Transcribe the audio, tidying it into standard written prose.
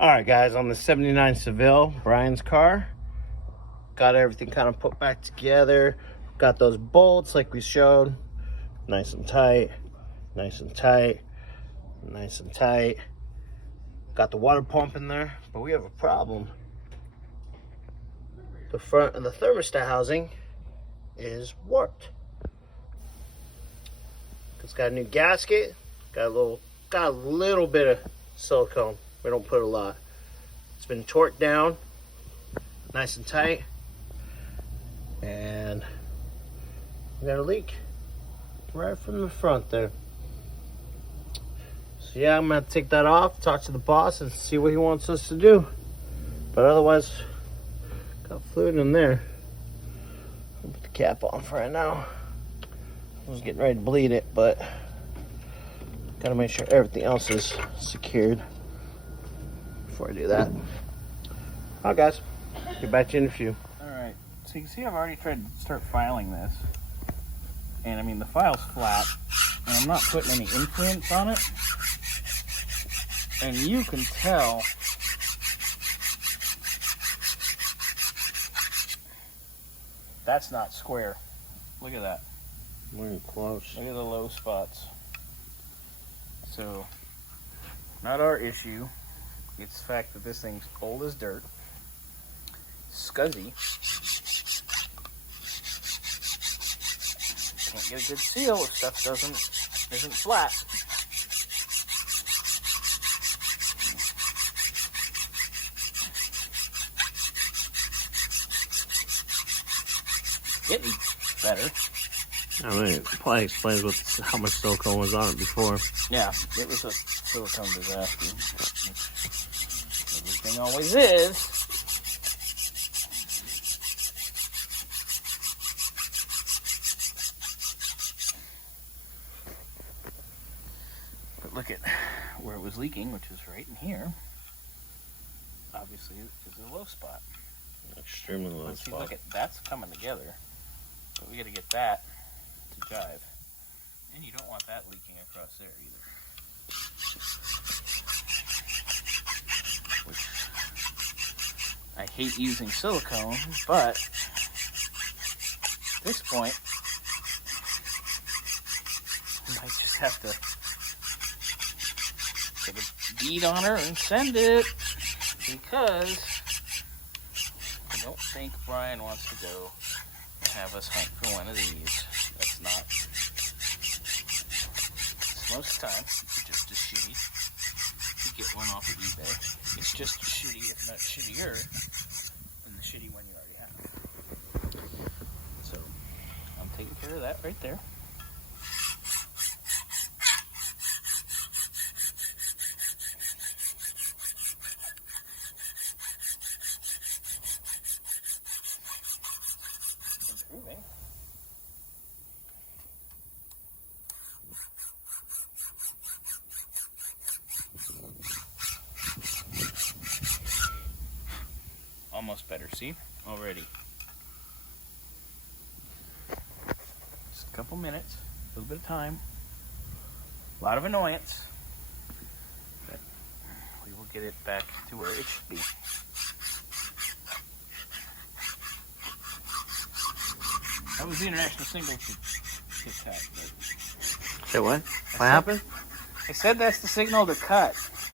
Alright guys, on the 79 Seville, Brian's car. Got everything kind of put back together. Got those bolts like we showed. Nice and tight. Nice and tight. Nice and tight. Got the water pump in there, but we have a problem. The front of the thermostat housing is warped. It's got a new gasket. Got a little bit of silicone. We don't put a lot. It's been torqued down, nice and tight, and we got a leak right from the front there. So yeah, I'm gonna have to take that off, talk to the boss, and see what he wants us to do. But otherwise, got fluid in there. I'll put the cap on for right now. I was getting ready to bleed it, but gotta make sure everything else is secured before I do that. Alright guys, get back to you in a few. Alright, so you can see I've already tried to start filing this. And I mean the file's flat, and I'm not putting any influence on it. And you can tell that's not square. Look at that. We're close. Look at the low spots. So, not our issue. It's the fact that this thing's old as dirt, scuzzy. Can't get a good seal if stuff isn't flat. Getting better. I mean, it probably explains how much silicone was on it before. Yeah, it was a silicone disaster. Everything always is. But look at where it was leaking, which is right in here. Obviously, it's a low spot. Extremely low Let's see, spot. look at that's coming together. But we got to get that to jive. And you don't want that leaking across there either. Which, I hate using silicone, but at this point, I might just have to put a bead on her and send it, because I don't think Brian wants to go and have us hunt for one of these. That's not. Most of the time, it's just as shitty. You get one off of eBay. It's just as shitty, if not shittier, than the shitty one you already have. So, I'm taking care of that right there. Improving. Almost better, see? Already. Just a couple minutes, a little bit of time, a lot of annoyance, but we will get it back to where it should be. That was the international single to cut. Say what? What happened? I said that's the signal to cut.